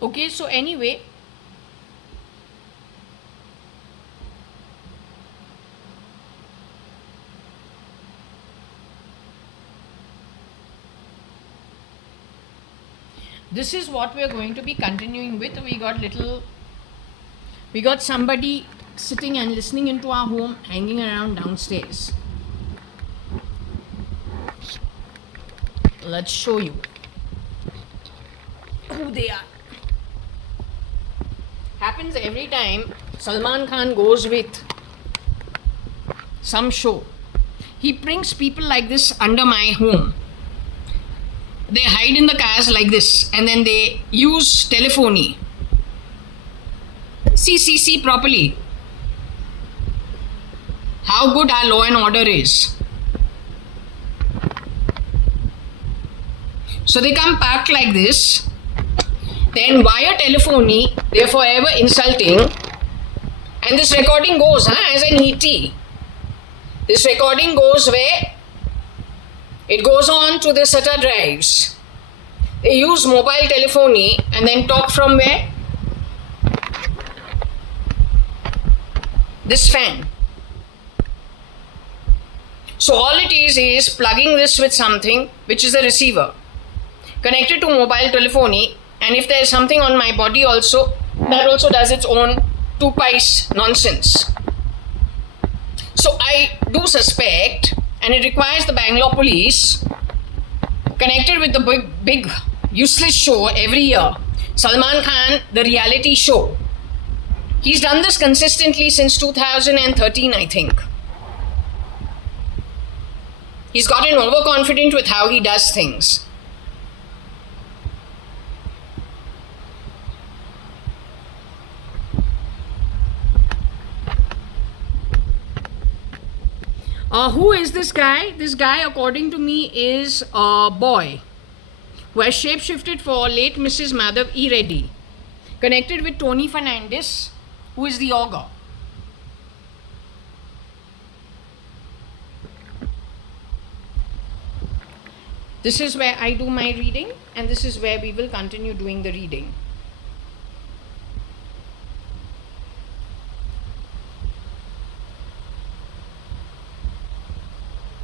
Okay, so anyway, this is what we are going to be continuing with. We got somebody sitting and listening into our home, hanging around downstairs. Let's show you who they are. Happens every time Salman Khan goes with some show. He brings people like this under my home. They hide in the cars like this and then they use telephony. See properly how good our law and order is. So they come parked like this, then via telephony they are forever insulting, and this recording goes as an ET. This recording goes where it goes on to the SATA drives. They use mobile telephony and then talk from where? This fan. So all it is plugging this with something which is a receiver connected to mobile telephony, and if there is something on my body also, that also does its own two pies nonsense. So I do suspect, and it requires the Bangalore police connected with the big useless show every year, Salman Khan, the reality show. He's done this consistently since 2013, I think. He's gotten overconfident with how he does things. Who is this guy? This guy, according to me, is a boy who has shapeshifted for late Mrs. Madhav E. Reddy, connected with Tony Fernandez, who is the augur. This is where I do my reading, and this is where we will continue doing the reading.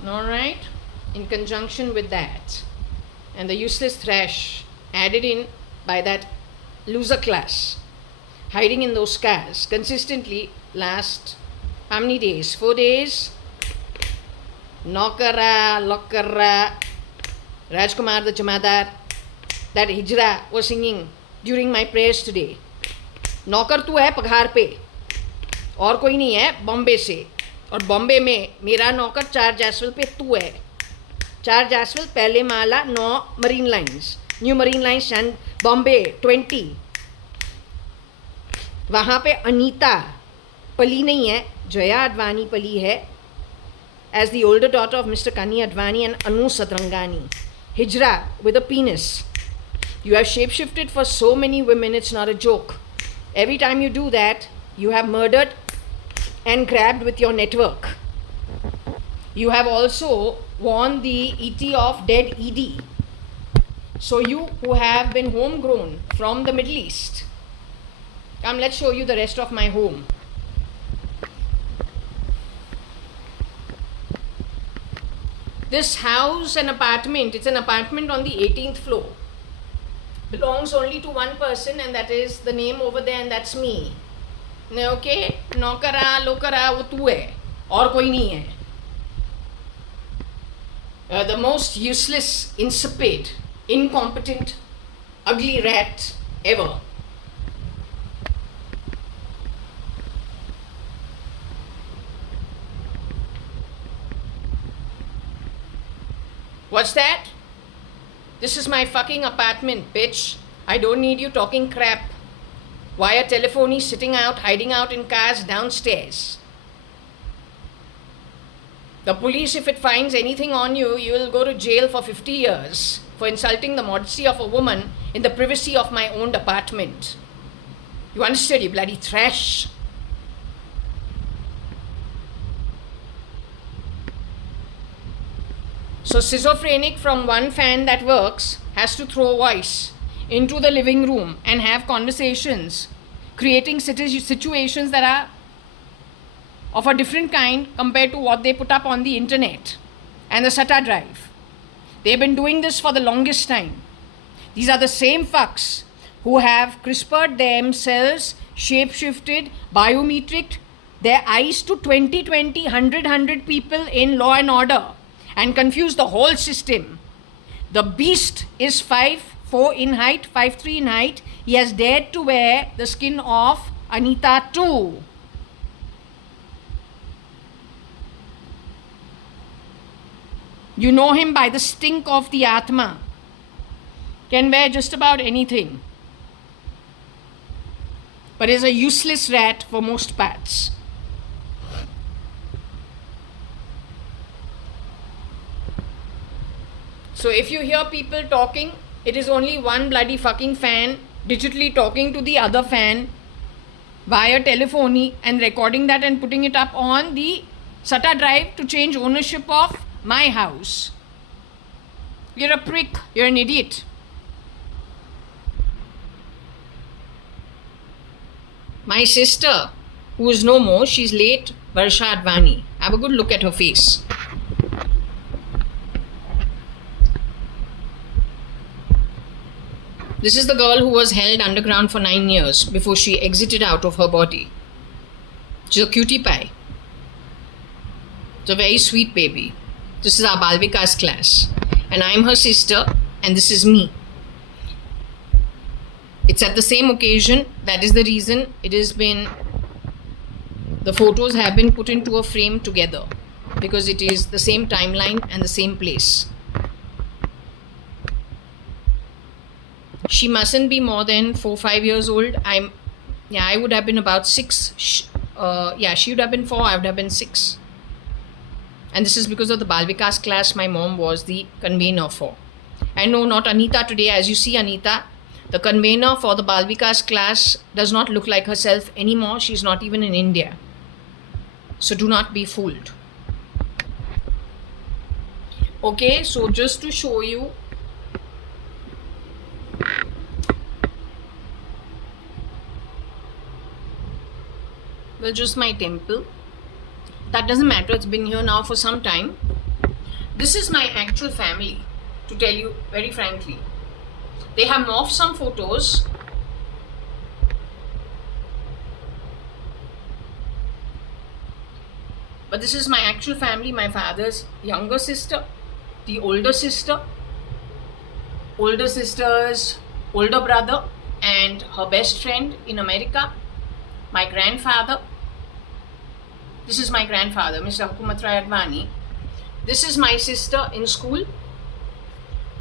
Alright, in conjunction with that, and the useless thrash added in by that loser class, hiding in those cars consistently last how many days? 4 days? Nokara, Lokara, Rajkumar the Jamadar, that Hijra was singing during my prayers today. नौकर तू है पघार पे और कोई नहीं है बॉम्बे से, और बॉम्बे में मेरा नौकर 4 जैसवल पे तू है. 4 जैसवल, पहले माला, 9 marine lines, new marine lines and Bombay 20. वहाँ पे अनीता पली नहीं है, जया अडवाणी पली है, as the older daughter of Mr. Kani Advani and Anu Sadrangani. Hijra with a penis. You have shapeshifted for so many women, it's not a joke. Every time you do that, you have murdered and grabbed with your network. You have also won the ET of dead ED. So you who have been homegrown from the Middle East, come, let's show you the rest of my home. This house and apartment, it's an apartment on the 18th floor, belongs only to one person, and that is the name over there, and that's me. Okay? Nokara, lokara, wo tu hai, aur koi nahi hai. The most useless, insipid, incompetent, ugly rat ever. What's that? This is my fucking apartment, bitch. I don't need you talking crap via telephony, sitting out, hiding out in cars downstairs. The police, if it finds anything on you, you will go to jail for 50 years for insulting the modesty of a woman in the privacy of my own apartment. You understood, you bloody trash? So schizophrenic from one fan that works has to throw voice. into the living room and have conversations, creating situations that are of a different kind compared to what they put up on the internet and the SATA drive. They've been doing this for the longest time. These are the same fucks who have CRISPR'd themselves, shape-shifted, biometric their eyes to 20, 100 people in Law and Order and confused the whole system. The beast is 5'4" in height, 5'3" in height. He has dared to wear the skin of Anita too. You know him by the stink of the Atma. Can wear just about anything. But is a useless rat for most parts. So if you hear people talking, it is only one bloody fucking fan digitally talking to the other fan via telephony and recording that and putting it up on the SATA drive to change ownership of my house. You're a prick. You're an idiot. My sister, who is no more, she's late, JAYA.ADVANI. Have a good look at her face. This is the girl who was held underground for 9 years before she exited out of her body. She's a cutie pie. It's a very sweet baby. This is our Balvikas class. And I'm her sister, and this is me. It's at the same occasion. That is the reason the photos have been put into a frame together, because it is the same timeline and the same place. She mustn't be more than 4-5 years old. I would have been about 6. She would have been 4, I would have been 6. And this is because of the Balvikas class my mom was the convener for. I know not Anita today. As you see Anita, the convener for the Balvikas class does not look like herself anymore. She's not even in India. So do not be fooled. Okay, so just to show you, well, just my temple. That doesn't matter, it's been here now for some time. This is my actual family, to tell you very frankly. They have morphed some photos. But this is my actual family, my father's younger sister, the older sister, older sister's older brother, and her best friend in America, my grandfather. This is my grandfather, Mr. JAYA.ADVANI. This is my sister in school.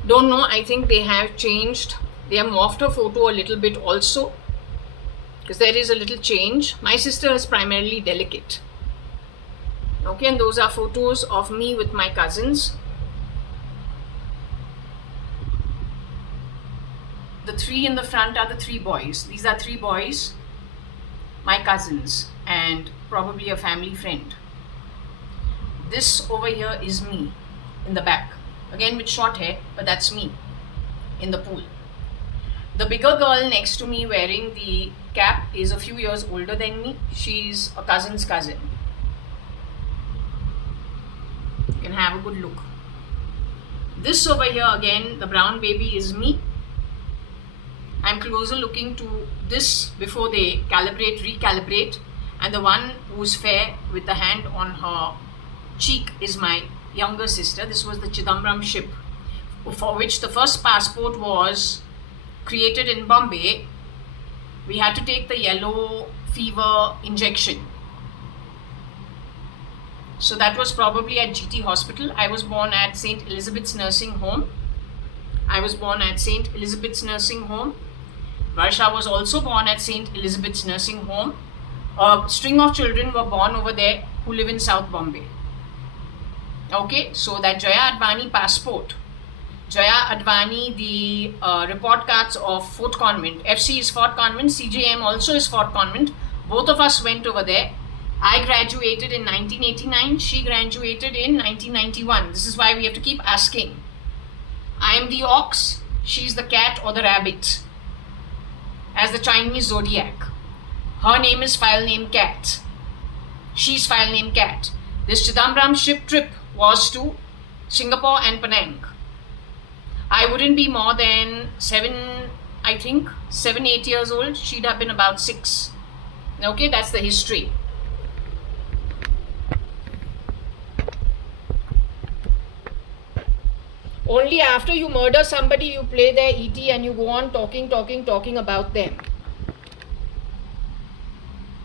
Don't know, I think they have changed. They have morphed her photo a little bit also, because there is a little change. My sister is primarily delicate. Okay, and those are photos of me with my cousins. The 3 in the front are the 3 boys. These are 3 boys, my cousins, and probably a family friend. This over here is me in the back, again with short hair, but that's me in the pool. The bigger girl next to me wearing the cap is a few years older than me. She's a cousin's cousin. You can have a good look. This over here again, the brown baby, is me. I'm closer looking to this before they recalibrate. And the one who's fair with the hand on her cheek is my younger sister. This was the Chidambaram ship, for which the first passport was created in Bombay. We had to take the yellow fever injection. So that was probably at GT Hospital. I was born at St. Elizabeth's Nursing Home. Varsha was also born at St. Elizabeth's Nursing Home. A string of children were born over there who live in South Bombay. Okay, so that JAYA.ADVANI passport, JAYA.ADVANI, the report cards of Fort Convent. FC is Fort Convent, CJM also is Fort Convent. Both of us went over there. I graduated in 1989, she graduated in 1991. This is why we have to keep asking. I am the ox, She's the cat or the rabbit, as the Chinese zodiac. Her name is file name Cat. She's file name Cat. This Chidambaram ship trip was to Singapore and Penang. I wouldn't be more than 7, 8 years old. She'd have been about 6. Okay, that's the history. Only after you murder somebody, you play their ET and you go on talking about them.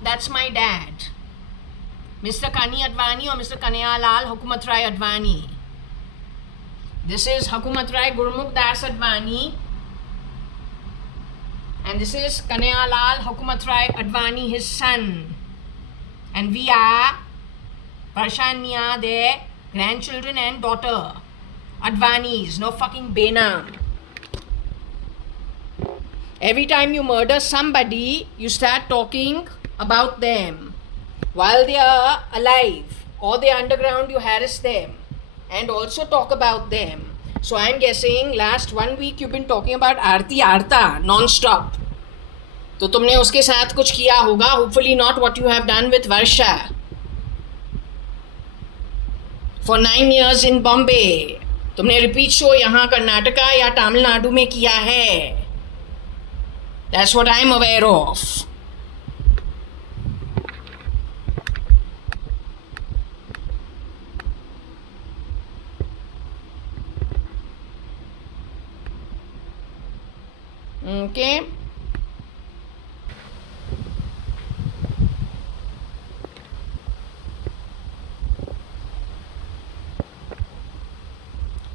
That's my dad, Mr. Kani Advani or Mr. Kanayalal Hukumat Rai Advani. This is Hukumat Rai Gurmukh Das Advani, and this is Kanayalal Hukumat Rai Advani, his son. And we are Parshan Mia, their grandchildren and daughter. Advanis, no fucking Benam. Every time you murder somebody, you start talking about them while they are alive, or they are underground, you harass them and also talk about them. So I'm guessing last 1 week you've been talking about Aarti Arta non-stop. तो तुमने उसके साथ कुछ किया होगा. Hopefully not what you have done with Varsha for 9 years in Bombay. तुमने repeat show यहाँ कर्नाटका या तमिलनाडु में किया है. That's what I'm aware of. Okay.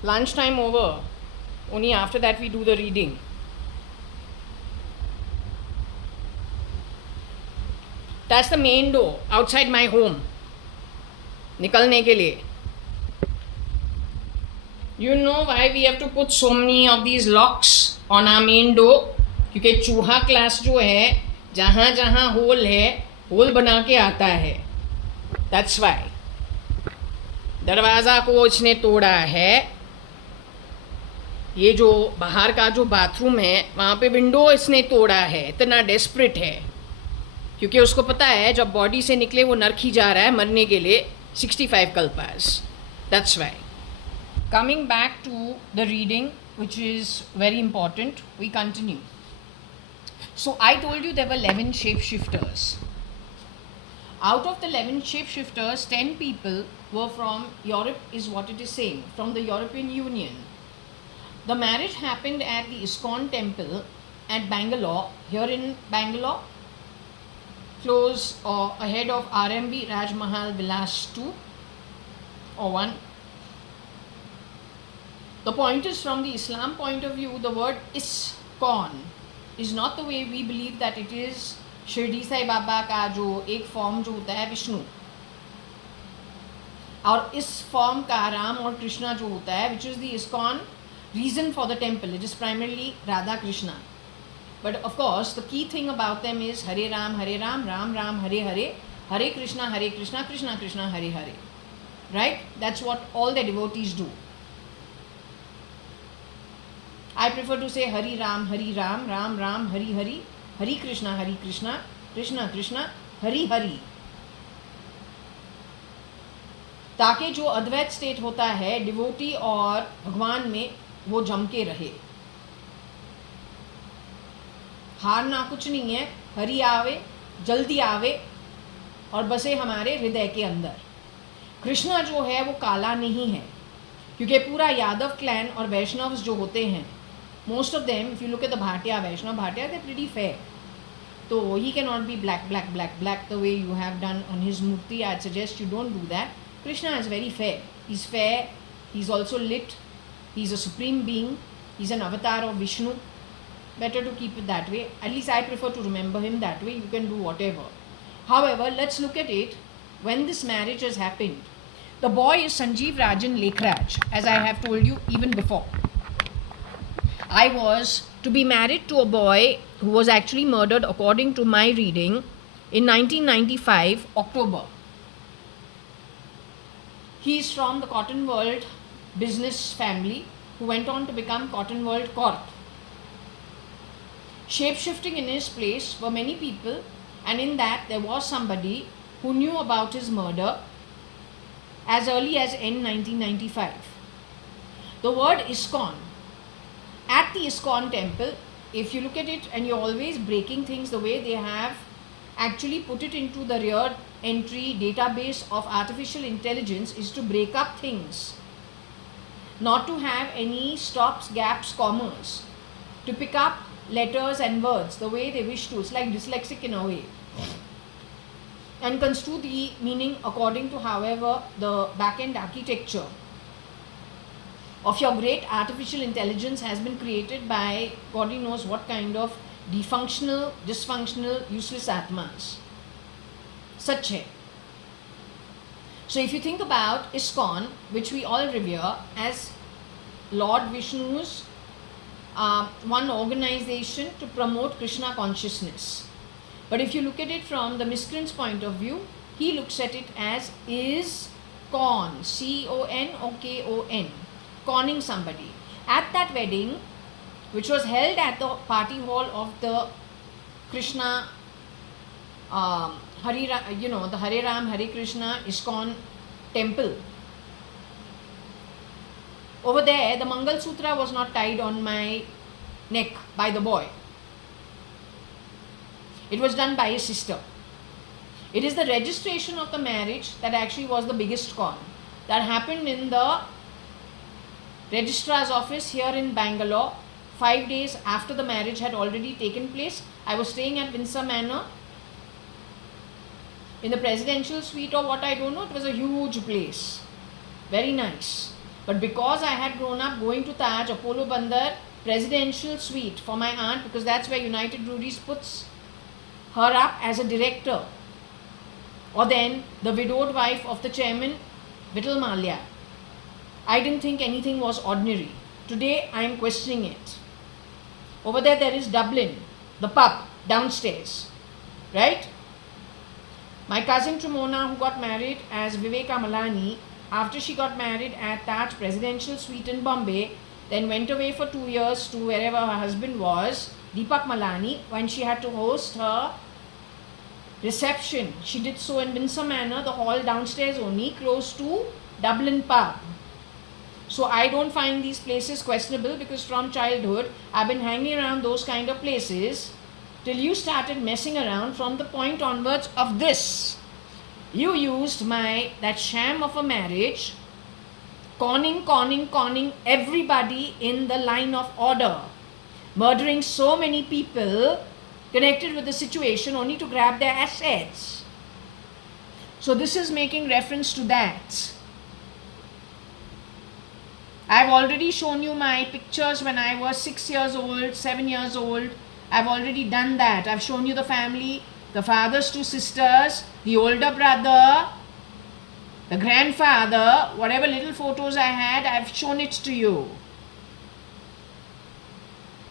Lunchtime over. Only after that we do the reading. That's the main door outside my home. निकलने के लिए. You know why we have to put so many of these locks on our main door? क्योंकि चूहा class जो है जहाँ जहाँ whole है होल बना के आता है. That's why. दरवाज़ा को इसने तोड़ा है. ये जो बाहर का जो बाथरूम है वहाँ पे विंडो इसने तोड़ा है. इतना डेस्परेट है क्योंकि उसको पता है जब बॉडी से निकले वो नरक ही जा रहा है मरने के लिए. 65 कल्पास. That's why. Coming back to the reading, which is very important, we continue. So I told you there were 11 shapeshifters. Out of the 11 shapeshifters, 10 people were from Europe, is what it is saying, from the European Union. The marriage happened at the ISKCON temple at Bangalore, here in Bangalore, close or ahead of RMB Raj Mahal Vilas 2 or 1. The point is, from the Islam point of view, the word ISKCON is not the way we believe that it is Shirdi Sai Baba का जो एक form जो होता है विष्णु, और इस form का राम और कृष्णा जो होता है, which is the ISKCON reason for the temple. It is primarily Radha Krishna. But of course, the key thing about them is Hare Ram, Ram Ram, Hare Hare, Hare Krishna, Krishna Krishna, Hare Hare. Right? That's what all the devotees do. I prefer to say Hari Ram, Ram Ram, Hari Hari, Hari Krishna, Krishna Krishna, Hari Hari. ताकि जो अद्वैत state होता है devotee और भगवान में वो जम के रहे. हारना कुछ नहीं है. हरि आवे, जल्दी आवे और बसे हमारे हृदय के अंदर. कृष्णा जो है वो काला नहीं है, क्योंकि पूरा यादव क्लैन और वैष्णव्स जो होते हैं, most of them, if you look at the Bhatia, Vaishnav Bhatia, they pretty fair. तो he can not be black the way you have done on his murti. I suggest you don't do that. Krishna is very fair. He's fair. He's also lit. He's a supreme being. He's an avatar of Vishnu. Better to keep it that way. At least I prefer to remember him that way. You can do whatever. However, let's look at it when this marriage has happened. The boy is Sanjeev Rajan Lekhraj, as I have told you even before. I was to be married to a boy who was actually murdered, according to my reading, in 1995, October. He is from the cotton world business family who went on to become Cotton World Corp. Shape-shifting in his place were many people, and in that there was somebody who knew about his murder as early as in 1995. The word ISKCON. At the ISKCON temple, if you look at it and you're always breaking things, the way they have actually put it into the rear entry database of artificial intelligence is to break up things, not to have any stops, gaps, commas, to pick up letters and words the way they wish to. It's like dyslexic in a way, and construe the meaning according to however the back-end architecture of your great artificial intelligence has been created by God knows what kind of dysfunctional, useless atmas. Such hai. So if you think about ISKCON, which we all revere as Lord Vishnu's one organization to promote Krishna consciousness. But if you look at it from the miscreant's point of view, he looks at it as ISKCON, C-O-N-O-K-O-N, conning somebody. At that wedding, which was held at the party hall of the Krishna, the Hare Ram, Hare Krishna ISKCON temple. Over there, the Mangal Sutra was not tied on my neck by the boy. It was done by his sister. It is the registration of the marriage that actually was the biggest con. That happened in the registrar's office here in Bangalore 5 days after the marriage had already taken place. I was staying at Windsor Manor in the presidential suite or what, I don't know. It was a huge place, very nice. But because I had grown up going to Taj, Apollo Bandar presidential suite for my aunt, because that's where United Breweries puts her up as a director, or then the widowed wife of the chairman, Vittal Mallya, I didn't think anything was ordinary. Today I am questioning it. Over there is Dublin, the pub downstairs, right? My cousin Trimona, who got married as Viveka Malani, after she got married at Taj Presidential Suite in Bombay, then went away for 2 years to wherever her husband was, Deepak Malani, when she had to host her reception. She did so in Windsor Manor, the hall downstairs only, close to Dublin pub. So I don't find these places questionable, because from childhood I've been hanging around those kind of places till you started messing around from the point onwards of this. You used that sham of a marriage, conning everybody in the line of order, murdering so many people connected with the situation only to grab their assets. So this is making reference to that. I've already shown you my pictures when I was 6 years old, 7 years old. I've already done that. I've shown you the family, the father's 2 sisters, the older brother, the grandfather, whatever little photos I had, I've shown it to you.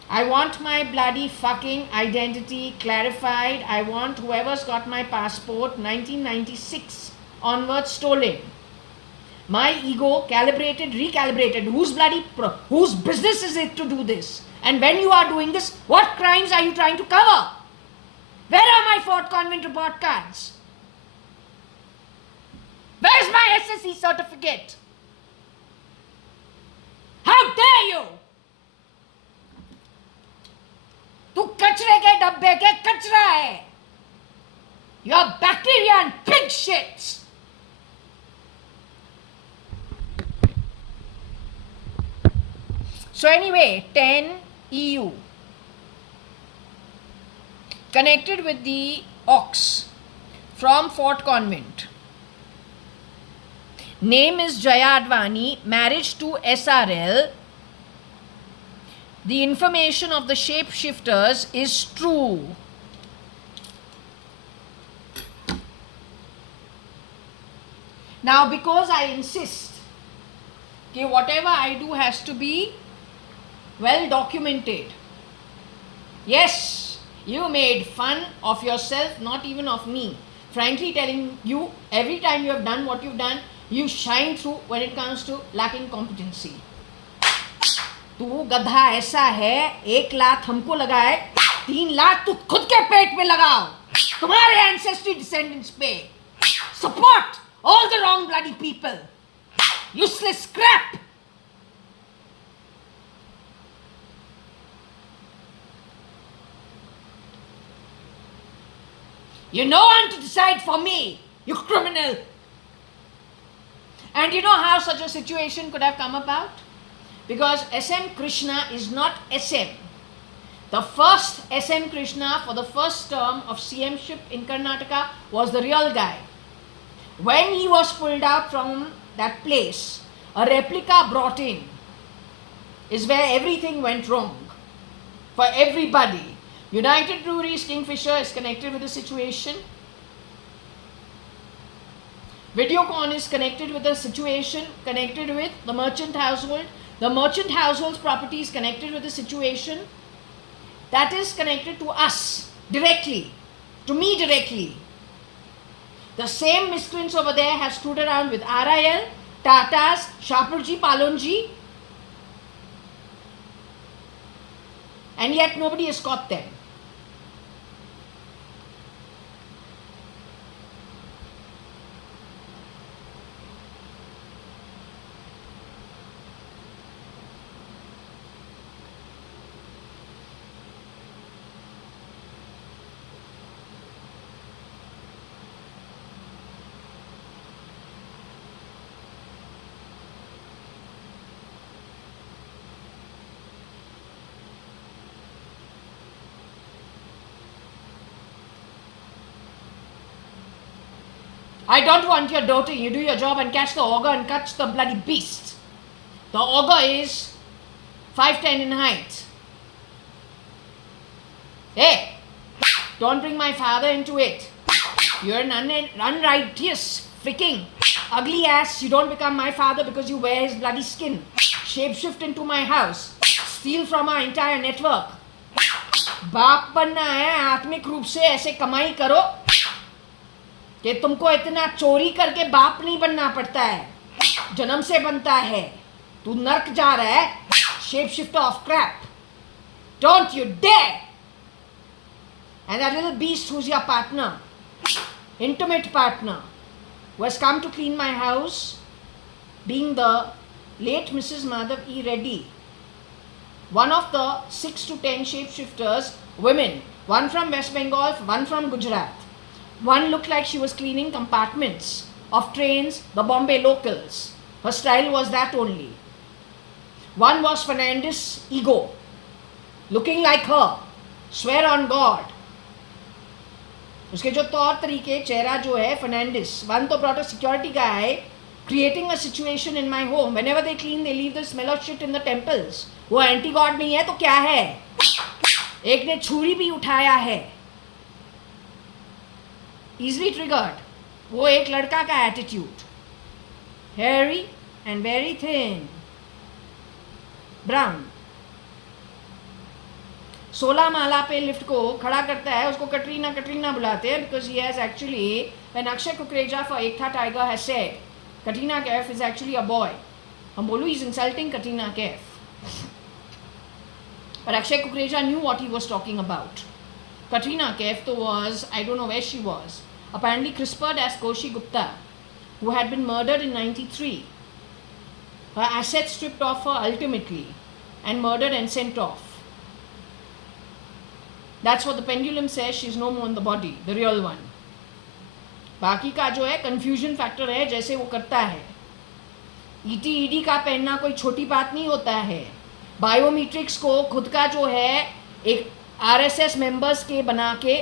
I want my bloody fucking identity clarified. I want whoever's got my passport 1996 onwards stolen. My ego calibrated, recalibrated. Whose business is it to do this? And when you are doing this, what crimes are you trying to cover? Where are my Fort Convent report cards? Where's my SSC certificate? How dare you? तू कचरे के डब्बे के कचरा है. You're bacteria and pig shit. So anyway, 10 EU connected with the Ox from Fort Convent. Name is JAYA.ADVANI, marriage to SRL. The information of the shapeshifters is true. Now, because I insist that whatever I do has to be well documented. Yes, you made fun of yourself, not even of me. Frankly telling you, every time you have done what you've done, you shine through when it comes to lacking competency. तू गधा ऐसा है, 1 लात हमको लगाए, 3 लात तू खुद के पेट में लगाओ, तुम्हारे एंसेस्ट्री डिसेंडेंट्स पे. Support all the wrong bloody people. Useless crap. You're no one to decide for me, you criminal. And you know how such a situation could have come about? Because SM Krishna is not SM. The first SM Krishna for the first term of CM-ship in Karnataka was the real guy. When he was pulled out from that place, a replica brought in is where everything went wrong for everybody. United Breweries Kingfisher is connected with the situation. Videocon is connected with the situation, connected with the merchant household. The merchant household's property is connected with the situation. That is connected to us directly, to me directly. The same miscreants over there have screwed around with RIL, Tatas, Shapoorji Palonji, and yet nobody has caught them. I don't want your doting. You do your job and catch the ogre and catch the bloody beast. The ogre is 5'10" in height. Hey, don't bring my father into it. You're an unrighteous, freaking, ugly ass. You don't become my father because you wear his bloody skin. Shapeshift into my house. Steal from our entire network. बाप बनना है, आत्मिक रूप से ऐसे कमाई करो कि तुमको इतना चोरी करके बाप नहीं बनना पड़ता है, जन्म से बनता है. तू नर्क जा रहा है, shape shifter of crap. Don't you dare. And that little beast who's your partner, intimate partner, who has come to clean my house, being the late Mrs. Madhav E. Reddy, one of the 6 to 10 shapeshifters, women, one from West Bengal, one from Gujarat. One looked like she was cleaning compartments of trains, the Bombay locals. Her style was that only. One was Fernandez Ego, looking like her, swear on God. उसके जो तौर तरीके, चेहरा जो है Fernandes. One तो brought a security guy creating a situation in my home. Whenever they clean, they leave the smell of shit in the temples. वो anti God नहीं है तो क्या है? एक ने छुरी भी उठाया है. Easily triggered. वो एक लड़का का attitude. Hairy and very thin. Brown. 16 माला पे लिफ्ट को खड़ा करता है, उसको कटरीना कटरीना बुलाते हैं because he has actually, when Akshay Kukreja for Ekta Tiger has said Katrina Kaif is actually a boy. हम बोलूँ he's insulting Katrina Kaif. But Akshay Kukreja knew what he was talking about. Katrina Kaif though was, I don't know where she was, apparently crispered as Koshi Gupta, who had been murdered in 93. Her assets stripped off her ultimately and murdered and sent off. That's what the pendulum says. She's no more in the body, the real one. बाकी का जो है confusion factor है, जैसे वो करता है. ET-ED का पहनना कोई छोटी बात नहीं होता है. बायोमेट्रिक्स को खुद का जो है एक RSS members के बना के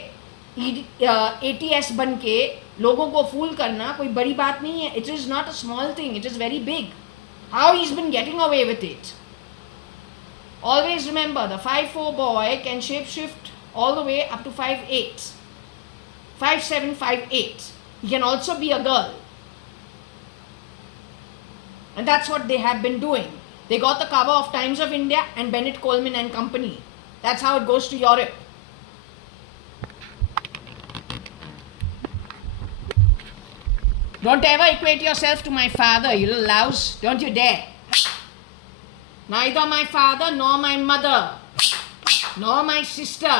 ATS बन के लोगों को फूल करना कोई बड़ी बात नहीं है. It is not a small thing. It is very big. How he's been getting away with it. Always remember, the 5'4" boy can shapeshift all the way up to 5'8", 5'7", 5'8". He can also be a girl. And that's what they have been doing. They got the cover of Times of India and Bennett Coleman and Company. That's how it goes to Europe. Don't ever equate yourself to my father, you little louse. Don't you dare. Neither my father, nor my mother, nor my sister.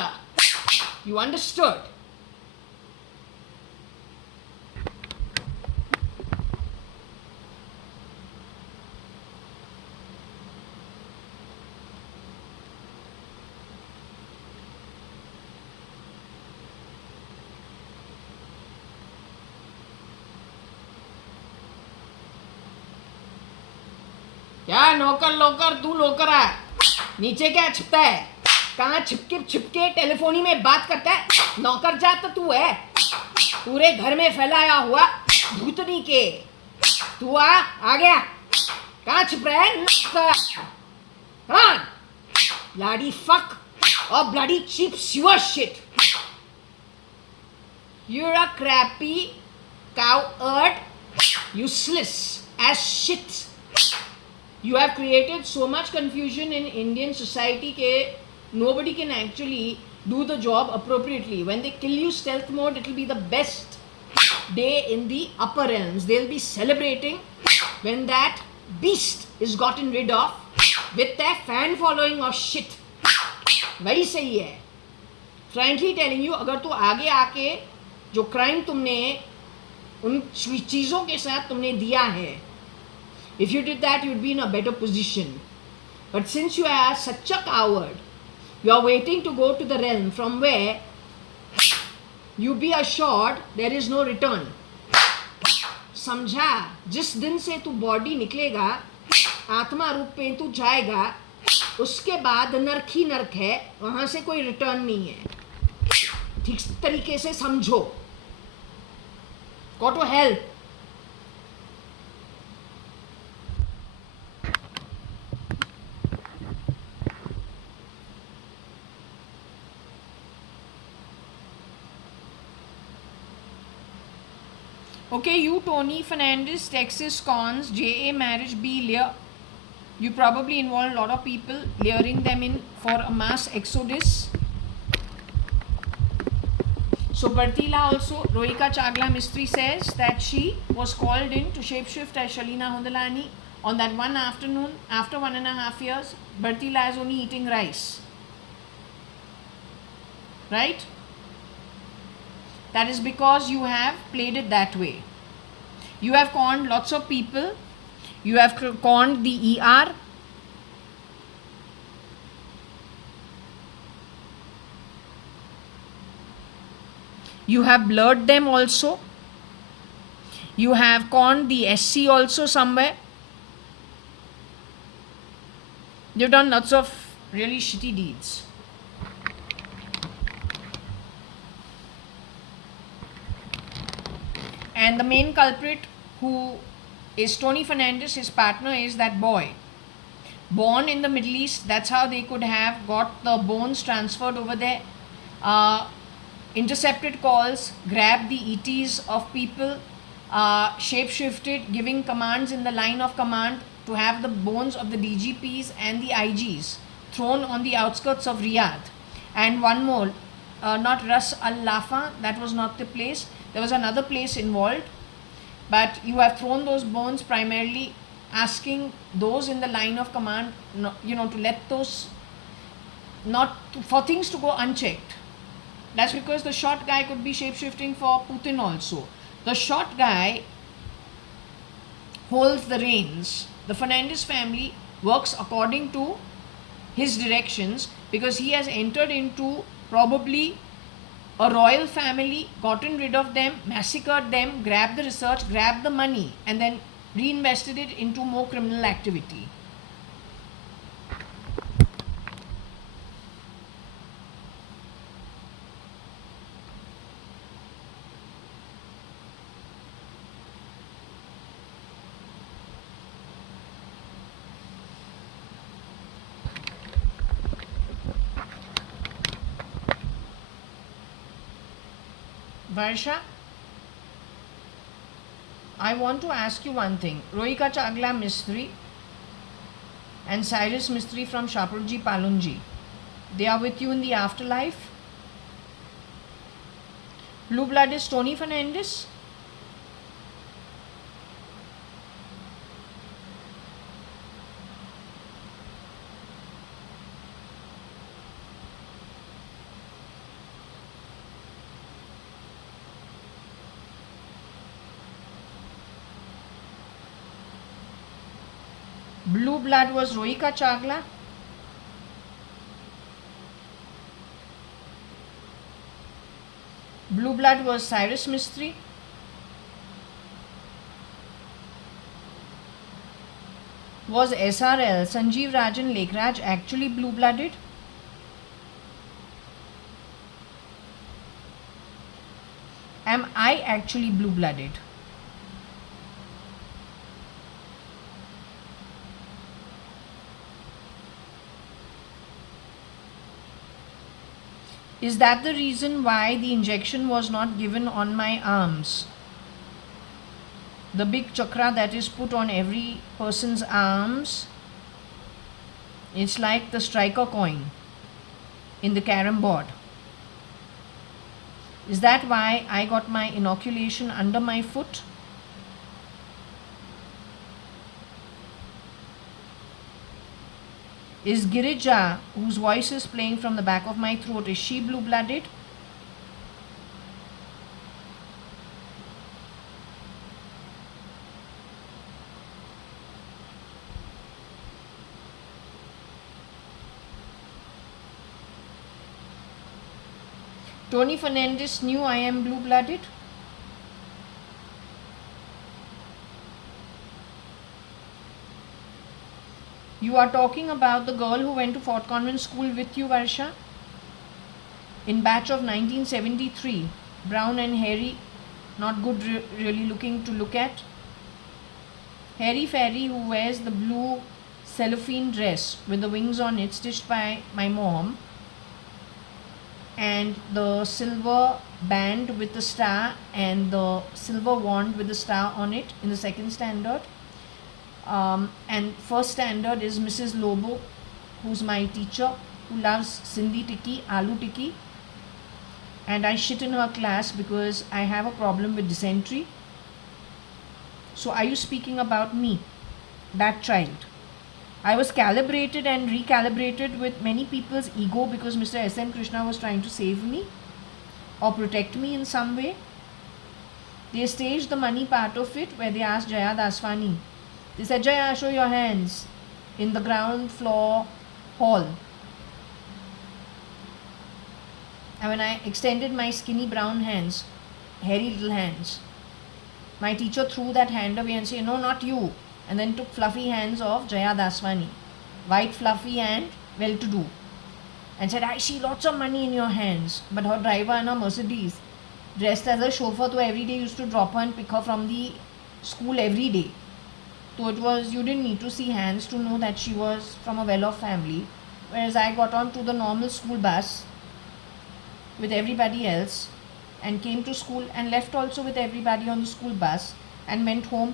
You understood? क्या नौकर लोकर तू लोकर है, नीचे क्या छिपता है, कहाँ छिपके telephony में बात करता है, नौकर जात तो तू है, पूरे घर में फैलाया हुआ भूतनी के, तू आ गया, कहाँ छिप रहा है नौकर, हाँ bloody fuck or bloody cheap sewer shit. You're a crappy coward, useless as shit. You have created so much confusion in Indian society that nobody can actually do the job appropriately. When they kill you stealth mode, it will be the best day in the upper realms. They'll be celebrating when that beast is gotten rid of with their fan following of shit. वही सही है. Frankly telling you, अगर तू आगे आके जो crime तुमने उन चीज़ों के साथ तुमने दिया है, if you did that, you'd be in a better position. But since you are such a coward, you are waiting to go to the realm from where you be assured there is no return. समझा? जिस दिन से तू body निकलेगा, आत्मा रूप में तू जाएगा, उसके बाद नर्क ही नर्क है, वहां से कोई रिटर्न नहीं है. ठीक तरीके से समझो. Go to hell. Okay, you Tony Fernandez, Texas cons, JA marriage be leer. You probably involved a lot of people, luring them in for a mass exodus. So Bartila also, Rohika Chagla Mistry says that she was called in to shapeshift as Shalina Hundalani on that one afternoon. After 1.5 years, Bartila is only eating rice. Right? That is because you have played it that way. You have conned lots of people. You have conned the ER. You have blurred them also. You have conned the SC also somewhere. You've done lots of really shitty deeds. And the main culprit, who is Tony Fernandez, his partner, is that boy. Born in the Middle East, that's how they could have got the bones transferred over there. Intercepted calls, grabbed the ETs of people, shape-shifted, giving commands in the line of command to have the bones of the DGPs and the IGs thrown on the outskirts of Riyadh. And one more, not Ras Al Lafa, that was not the place. There was another place involved, but you have thrown those bones primarily asking those in the line of command, to let those, for things to go unchecked. That's because the short guy could be shape-shifting for Putin also. The short guy holds the reins. The Fernandez family works according to his directions because he has entered into probably a royal family, gotten rid of them, massacred them, grabbed the research, grabbed the money, and then reinvested it into more criminal activity. Varsha, I want to ask you one thing. Rohika Chagla Mistry and Cyrus Mistry from Shapurji Palunji, they are with you in the afterlife? Blue blood is Tony Fernandez? Blue blood was Rohika Chagla. Blue blood was Cyrus Mistry. Was SRL Sanjeev Rajan Lekhraj actually blue blooded? Am I actually blue blooded? Is that the reason why the injection was not given on my arms? The big chakra that is put on every person's arms, it's like the striker coin in the carom board. Is that why I got my inoculation under my foot? Is Girija, whose voice is playing from the back of my throat, is she blue-blooded? Tony Fernandez knew I am blue-blooded. You are talking about the girl who went to Fort Convent School with you, Varsha? In batch of 1973, brown and hairy, not good really looking to look at. Hairy fairy who wears the blue cellophane dress with the wings on it, stitched by my mom, and the silver band with the star and the silver wand with the star on it in the second standard. And first standard is Mrs. Lobo, who's my teacher, who loves Sindhi tikki, aloo tikki, and I shit in her class because I have a problem with dysentery. So are you speaking about me, that child? I was calibrated and recalibrated with many people's ego because Mr. S.M. Krishna was trying to save me or protect me in some way. They staged the money part of it where they asked JAYA.ADVANI. They said, Jaya, show your hands, in the ground floor hall. And when I extended my skinny brown hands, hairy little hands, my teacher threw that hand away and said, no, not you. And then took fluffy hands of JAYA.ADVANI, white, fluffy and well-to-do, and said, I see lots of money in your hands. But her driver in a Mercedes, dressed as a chauffeur, so every day used to drop her and pick her from the school every day. So it was, you didn't need to see hands to know that she was from a well-off family. Whereas I got on to the normal school bus with everybody else and came to school and left also with everybody on the school bus and went home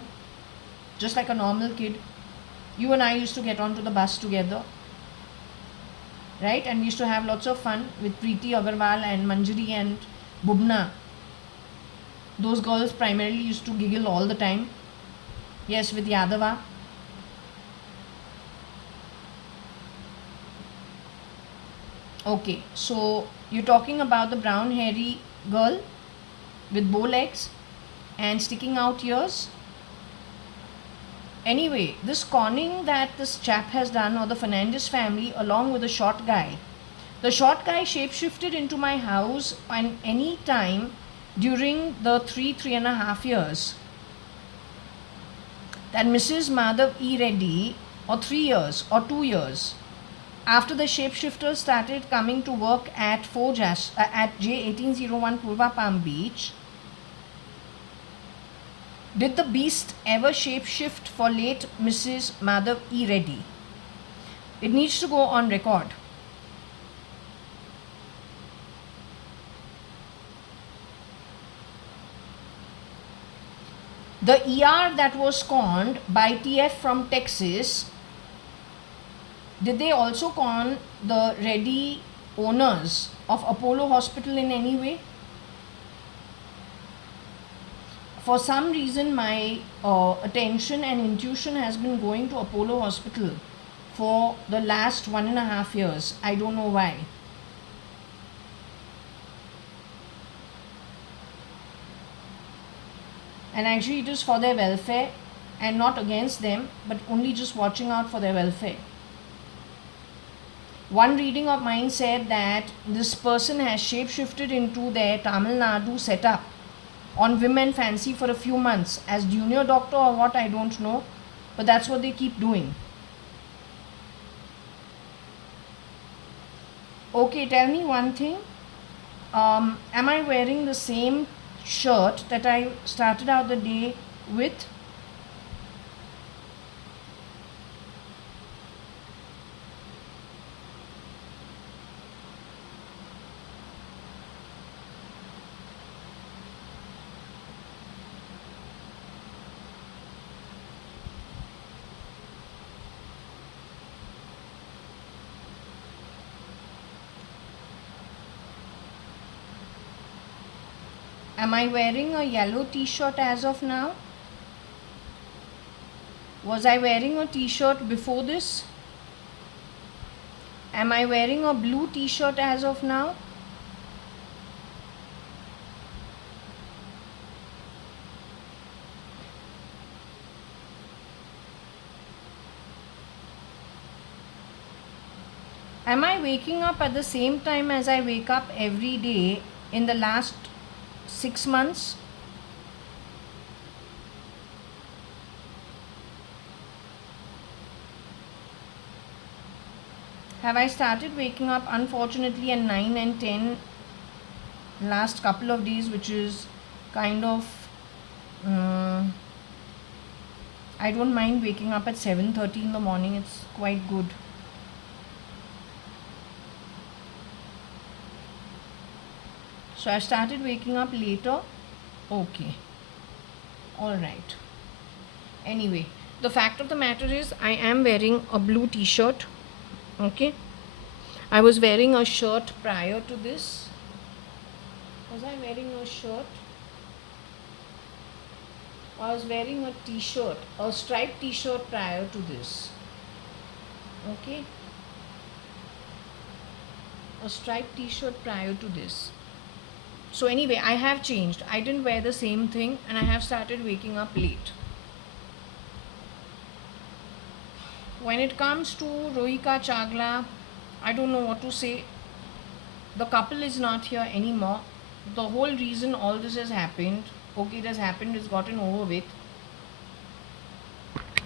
just like a normal kid. You and I used to get onto the bus together, right? And we used to have lots of fun with Preeti Agarwal and Manjari and Bubna. Those girls primarily used to giggle all the time. Yes, with Yadava. Okay, so you're talking about the brown hairy girl with bow legs and sticking out ears. Anyway, this conning that this chap has done, or the Fernandez family, along with the short guy. The short guy shapeshifted into my house and any time during the 3.5 years that Mrs. Madhav E. Reddy, or 3 years or 2 years, after the shapeshifters started coming to work at at J1801 Purva Palm Beach, did the beast ever shapeshift for late Mrs. Madhav E. Reddy? It needs to go on record. The ER that was conned by TF from Texas, did they also con the Reddy owners of Apollo Hospital in any way? For some reason, my attention and intuition has been going to Apollo Hospital for the last 1.5 years. I don't know why. And actually it is for their welfare. and not against them, but only just watching out for their welfare. One reading of mine said that this person has shapeshifted into their Tamil Nadu setup on Women Fancy for a few months as junior doctor or what, I don't know, but that's what they keep doing. Okay, tell me one thing. Am I wearing the same shirt that I started out the day with? Am I wearing a yellow t-shirt as of now? Was I wearing a t-shirt before this? Am I wearing a blue t-shirt as of now? Am I waking up at the same time as I wake up every day in the last 6 months? Have I started waking up unfortunately at 9 and 10 last couple of days, which is kind of I don't mind waking up at 7:30 in the morning. It's quite good. So I started waking up later. Okay. Alright. Anyway, the fact of the matter is I am wearing a blue t-shirt. Okay. I was wearing a shirt prior to this. Was I wearing a shirt? I was wearing a t-shirt, a striped t-shirt prior to this. Okay. A striped t-shirt prior to this. So anyway, I have changed. I didn't wear the same thing and I have started waking up late. When it comes to Rohika Chagla, I don't know what to say. The couple is not here anymore. The whole reason all this has happened, okay, it has happened, it's gotten over with.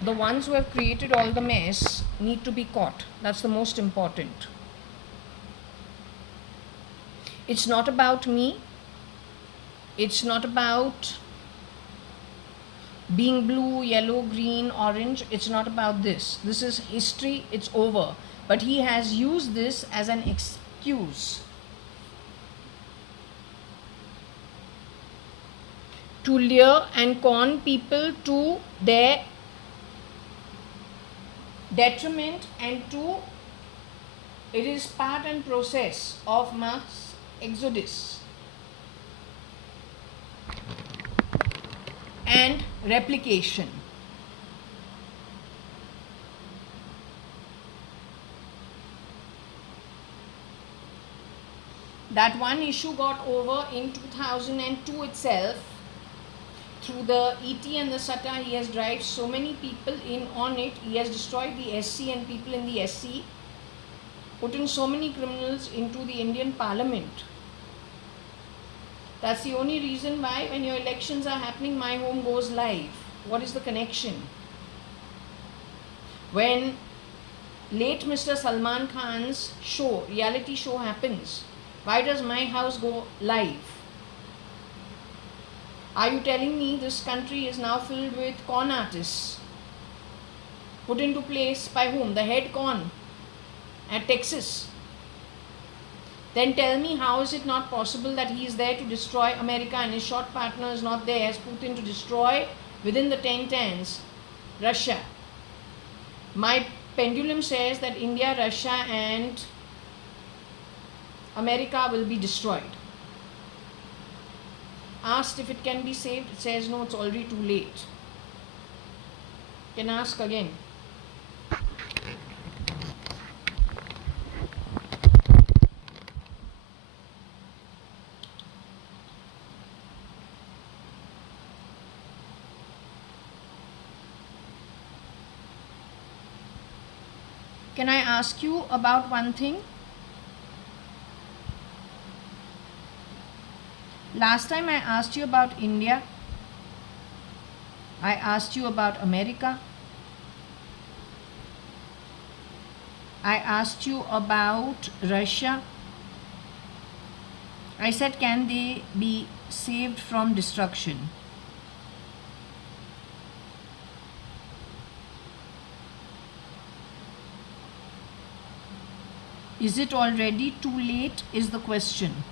The ones who have created all the mess need to be caught. That's the most important. It's not about me. It's not about being blue, yellow, green, orange. It's not about this. This is history. It's over. But he has used this as an excuse to lure and con people to their detriment, and to it is part and process of mass exodus and replication. That one issue got over in 2002 itself. Through the ET and the SATA, he has driven so many people in on it. He has destroyed the SC and people in the SC, put in so many criminals into the Indian Parliament. That's the only reason why when your elections are happening, my home goes live. What is the connection? When late Mr. Salman Khan's show, reality show happens, why does my house go live? Are you telling me this country is now filled with con artists? Put into place by whom? The head con at Texas. Then tell me, how is it not possible that he is there to destroy America and his short partner is not there as Putin to destroy within the 10 tens Russia? My pendulum says that India, Russia and America will be destroyed. Asked if it can be saved, it says no, it's already too late. Can ask again. Can I ask you about one thing? Last time I asked you about India. I asked you about America. I asked you about Russia. I said, can they be saved from destruction? Is it already too late? Is the question.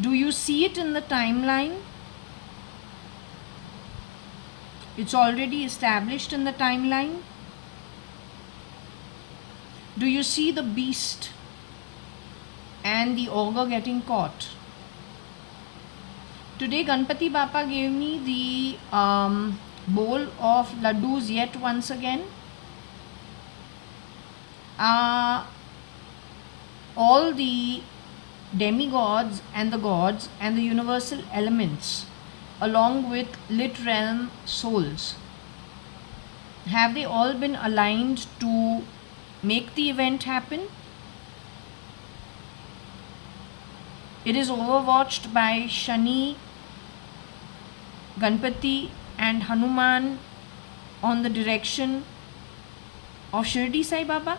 Do you see it in the timeline? It's already established in the timeline. Do you see the beast and the ogre getting caught? Today Ganpati Bappa gave me the bowl of laddus yet once again. All the demigods and the gods and the universal elements along with lit realm souls, have they all been aligned to make the event happen? It is overwatched by Shani, Ganpati and Hanuman on the direction of Shirdi Sai Baba.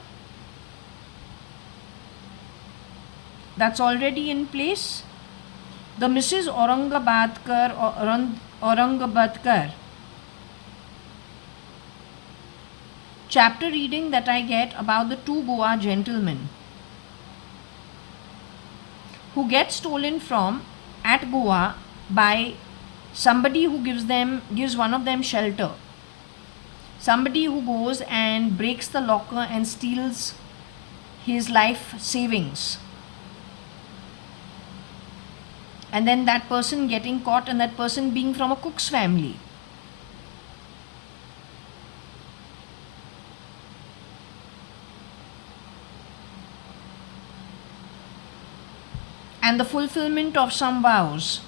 That's already in place. The Mrs. Aurangabadkar chapter reading that I get about the two Goa gentlemen who get stolen from at Goa by somebody who gives one of them shelter. Somebody who goes and breaks the locker and steals his life savings. And then that person getting caught, and that person being from a cook's family. And the fulfillment of some vows.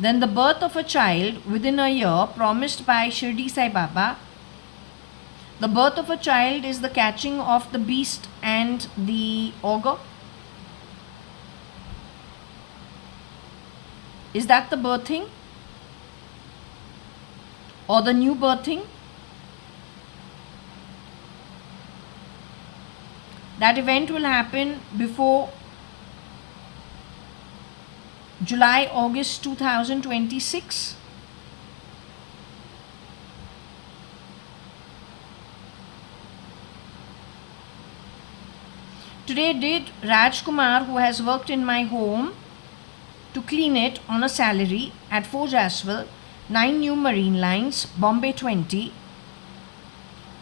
Then the birth of a child within a year promised by Shirdi Sai Baba. The birth of a child is the catching of the beast and the ogre. Is that the birthing? Or the new birthing? That event will happen before July, August 2026. Today did Rajkumar, who has worked in my home to clean it on a salary at 4 Jaswell, 9 New Marine Lines, Bombay 20.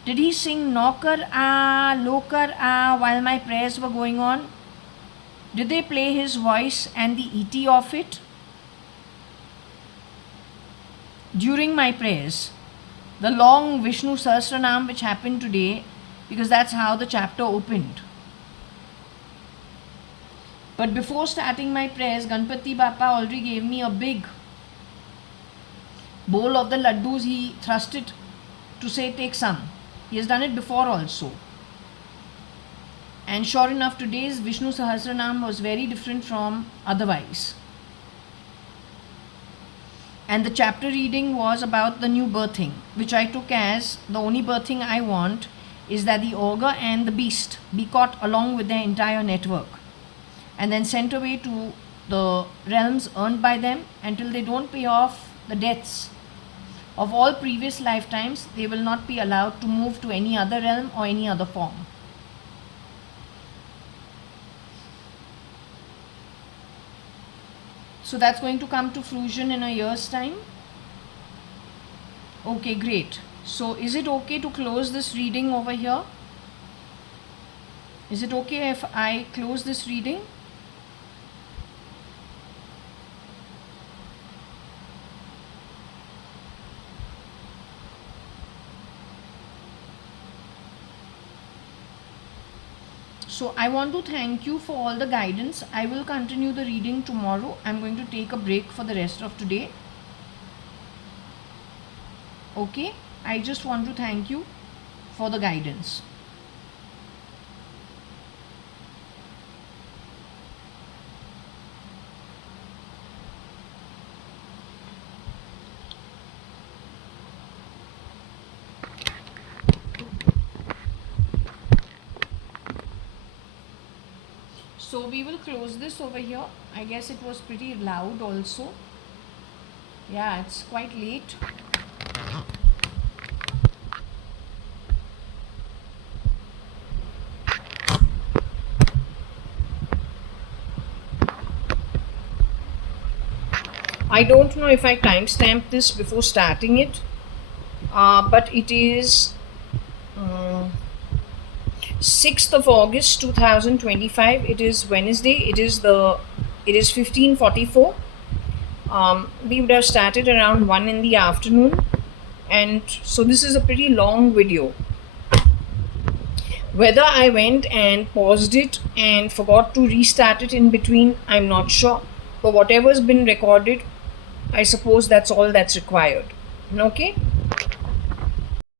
Did he sing Naukar Aa, Lokar Aa while my prayers were going on? Did they play his voice and the ET of it? During my prayers, the long Vishnu Sahasranam which happened today, because that's how the chapter opened. But before starting my prayers, Ganpati Bappa already gave me a big bowl of the laddus. He thrust it to say, take some. He has done it before also. And sure enough, today's Vishnu Sahasranam was very different from otherwise. And the chapter reading was about the new birthing, which I took as the only birthing I want is that the ogre and the beast be caught along with their entire network and then sent away to the realms earned by them until they don't pay off the debts of all previous lifetimes. They will not be allowed to move to any other realm or any other form. So that's going to come to fruition in a year's time. Okay, great. So is it okay to close this reading over here? Is it okay if I close this reading? So I want to thank you for all the guidance. I will continue the reading tomorrow. I'm going to take a break for the rest of today. Okay, I just want to thank you for the guidance. So we will close this over here. I guess it was pretty loud also. Yeah, it's quite late. I don't know if I timestamp this before starting it, but it is 6th of August 2025. It is Wednesday. It is 15:44. We would have started around 1 in the afternoon, and so this is a pretty long video. Whether I went and paused it and forgot to restart it in between, I'm not sure. But whatever's been recorded, I suppose that's all that's required. Okay?